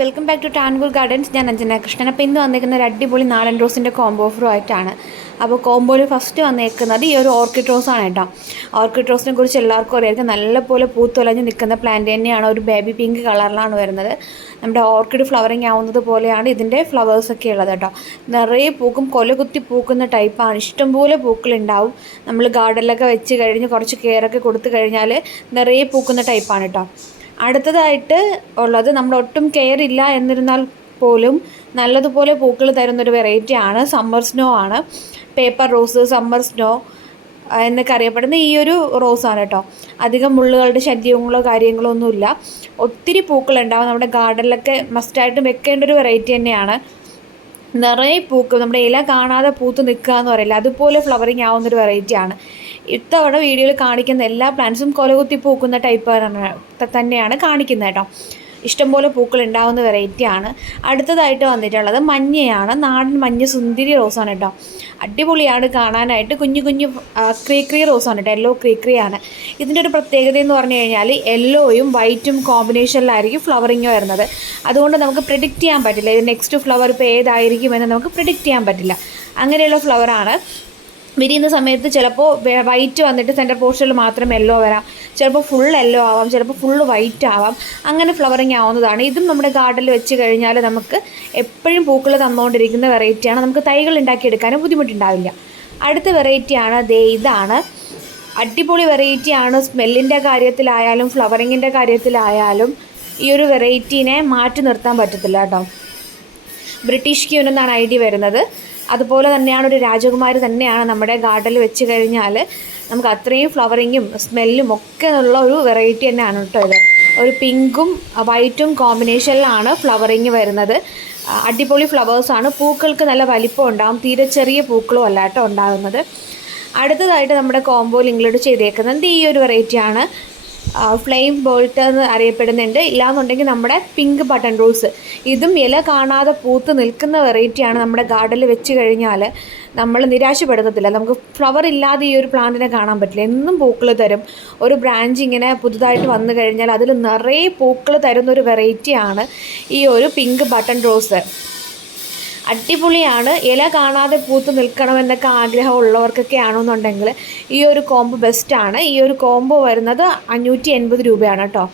Welcome back to ടാൻകൂർ gardens. ഞാൻ അഞ്ജന കൃഷ്ണൻ. അപ്പോൾ ഇന്ന് വന്നേക്കുന്ന ഒരു അടിപൊളി നാടൻ റോസിൻ്റെ കോംബോ ഓഫറുമായിട്ടാണ്. അപ്പോൾ കോംബോയിൽ ഫസ്റ്റ് വന്നേക്കുന്നത് ഈ ഒരു ഓർക്കിഡ് റോസാണ് കേട്ടോ. ഓർക്കിഡ് റോസിനെ കുറിച്ച് എല്ലാവർക്കും അറിയാം. നല്ലപോലെ പൂത്തുലഞ്ഞ് നിൽക്കുന്ന പ്ലാന്റ് തന്നെയാണ്. ഒരു ബേബി പിങ്ക് കളറിലാണ് വരുന്നത്. നമ്മുടെ ഓർക്കിഡ് ഫ്ലവറിങ് ആവുന്നത് പോലെയാണ് ഇതിൻ്റെ ഫ്ലവേഴ്സൊക്കെ ഉള്ളത് കേട്ടോ. നിറയെ പൂക്കും, കൊലകുത്തി പൂക്കുന്ന ടൈപ്പാണ്. ഇഷ്ടംപോലെ പൂക്കളുണ്ടാവും. നമ്മൾ ഗാർഡനിലൊക്കെ വെച്ച് കഴിഞ്ഞ് കുറച്ച് കെയറൊക്കെ കൊടുത്തു കഴിഞ്ഞാൽ നിറയെ പൂക്കുന്ന ടൈപ്പാണ് കേട്ടോ. അടുത്തതായിട്ട് ഉള്ളത് നമ്മൾ ഒട്ടും കെയർ ഇല്ല എന്നിരുന്നാൽ പോലും നല്ലതുപോലെ പൂക്കൾ തരുന്നൊരു വെറൈറ്റിയാണ് സമ്മർ സ്നോ ആണ്. പേപ്പർ റോസ്, സമ്മർ സ്നോ എന്നൊക്കെ അറിയപ്പെടുന്ന ഈ ഒരു റോസാണ് കേട്ടോ. അധികം മുള്ളുകളുടെ ശല്യങ്ങളോ കാര്യങ്ങളോ ഒന്നുമില്ല. ഒത്തിരി പൂക്കളുണ്ടാവും. നമ്മുടെ ഗാർഡനിലൊക്കെ മസ്റ്റായിട്ടും വെക്കേണ്ട ഒരു വെറൈറ്റി തന്നെയാണ്. നിറയെ പൂക്കും, നമ്മുടെ ഇല കാണാതെ പൂത്ത് നിൽക്കുക എന്ന് പറയില്ല, അതുപോലെ ഫ്ലവറിങ് ആവുന്നൊരു വെറൈറ്റിയാണ്. ഇത്തവണ വീഡിയോയിൽ കാണിക്കുന്ന എല്ലാ പ്ലാന്റ്സും കൊലകുത്തി പൂക്കുന്ന ടൈപ്പ് തന്നെയാണ് കാണിക്കുന്നത് കേട്ടോ. ഇഷ്ടംപോലെ പൂക്കൾ ഉണ്ടാകുന്ന വെറൈറ്റിയാണ്. അടുത്തതായിട്ട് വന്നിട്ടുള്ളത് മഞ്ഞയാണ്. നാടൻ മഞ്ഞ സുന്ദരി റോസാണ് കേട്ടോ. അടിപൊളിയാണ് കാണാനായിട്ട്. കുഞ്ഞു കുഞ്ഞു ക്രീക്രി റോസാണ് കേട്ടോ. യെല്ലോ ക്രീക്രിയാണ്. ഇതിൻ്റെ ഒരു പ്രത്യേകത എന്ന് പറഞ്ഞു കഴിഞ്ഞാൽ യെല്ലോയും വൈറ്റും കോമ്പിനേഷനിലായിരിക്കും ഫ്ലവറിങ് വരുന്നത്. അതുകൊണ്ട് നമുക്ക് പ്രിഡിക്റ്റ് ചെയ്യാൻ പറ്റില്ല ഇത് നെക്സ്റ്റ് ഫ്ലവർ ഇപ്പോൾ ഏതായിരിക്കുമെന്ന് നമുക്ക് പ്രിഡിക്റ്റ് ചെയ്യാൻ പറ്റില്ല. അങ്ങനെയുള്ള ഫ്ലവറാണ്. വിരിയുന്ന സമയത്ത് ചിലപ്പോൾ വൈറ്റ് വന്നിട്ട് സെൻറ്റർ പോർഷനിൽ മാത്രം യെല്ലോ വരാം, ചിലപ്പോൾ ഫുൾ യെല്ലോ ആവാം, ചിലപ്പോൾ ഫുള്ള് വൈറ്റ് ആവാം. അങ്ങനെ ഫ്ലവറിങ് ആവുന്നതാണ്. ഇതും നമ്മുടെ ഗാർഡനിൽ വെച്ച് കഴിഞ്ഞാൽ നമുക്ക് എപ്പോഴും പൂക്കൾ തന്നുകൊണ്ടിരിക്കുന്ന വെറൈറ്റിയാണ്. നമുക്ക് തൈകൾ ഉണ്ടാക്കിയെടുക്കാനും ബുദ്ധിമുട്ടുണ്ടാവില്ല. അടുത്ത വെറൈറ്റിയാണ് ഇതാണ്. അടിപൊളി വെറൈറ്റിയാണ്. സ്മെല്ലിൻ്റെ കാര്യത്തിലായാലും ഫ്ലവറിങ്ങിൻ്റെ കാര്യത്തിലായാലും ഈ ഒരു വെറൈറ്റീനെ മാറ്റി നിർത്താൻ പറ്റത്തില്ല കേട്ടോ. ബ്രിട്ടീഷ് ക്യൂൻ എന്നാണ് ഐഡി വരുന്നത്. അതുപോലെ തന്നെയാണ് ഒരു രാജകുമാരി തന്നെയാണ്. നമ്മുടെ ഗാർഡനിൽ വെച്ച് കഴിഞ്ഞാൽ നമുക്ക് അത്രയും ഫ്ലവറിങ്ങും സ്മെല്ലും ഒക്കെ ഉള്ള ഒരു വെറൈറ്റി തന്നെയാണ് കേട്ടോ ഇത്. ഒരു പിങ്കും വൈറ്റും കോമ്പിനേഷനിലാണ് ഫ്ലവറിങ് വരുന്നത്. അടിപൊളി ഫ്ലവേഴ്സാണ്. പൂക്കൾക്ക് നല്ല വലിപ്പം ഉണ്ടാകും. തീരെ ചെറിയ പൂക്കളും അല്ല കേട്ടോ ഉണ്ടാകുന്നത്. അടുത്തതായിട്ട് നമ്മുടെ കോംബോയിൽ ഇൻക്ലൂഡ് ചെയ്തേക്കുന്നത് ഈ ഒരു വെറൈറ്റിയാണ്. ഫ്ലെയിം ബോൾട്ട് എന്ന് അറിയപ്പെടുന്നുണ്ട്. ഇല്ലാന്നുണ്ടെങ്കിൽ നമ്മുടെ പിങ്ക് ബട്ടൺ റോസ്. ഇതും ഇല കാണാതെ പൂത്ത് നിൽക്കുന്ന വെറൈറ്റിയാണ്. നമ്മുടെ ഗാർഡനിൽ വെച്ച് കഴിഞ്ഞാൽ നമ്മൾ നിരാശപ്പെടുത്തത്തില്ല. നമുക്ക് ഫ്ലവർ ഇല്ലാതെ ഈ ഒരു പ്ലാന്റിനെ കാണാൻ പറ്റില്ല. എന്നും പൂക്കൾ തരും. ഒരു ബ്രാഞ്ച് ഇങ്ങനെ പുതുതായിട്ട് വന്നു കഴിഞ്ഞാൽ അതിൽ നിറയെ പൂക്കൾ തരുന്നൊരു വെറൈറ്റിയാണ് ഈ ഒരു പിങ്ക് ബട്ടൺ റോസ്. അടിപൊളിയാണ്. ഇല കാണാതെ പൂത്ത് നിൽക്കണമെന്നൊക്കെ ആഗ്രഹമുള്ളവർക്കൊക്കെ ആണെന്നുണ്ടെങ്കിൽ ഈ ഒരു കോംബോ ബെസ്റ്റാണ്. ഈ ഒരു കോംബോ വരുന്നത് 580 രൂപയാണ് കേട്ടോ.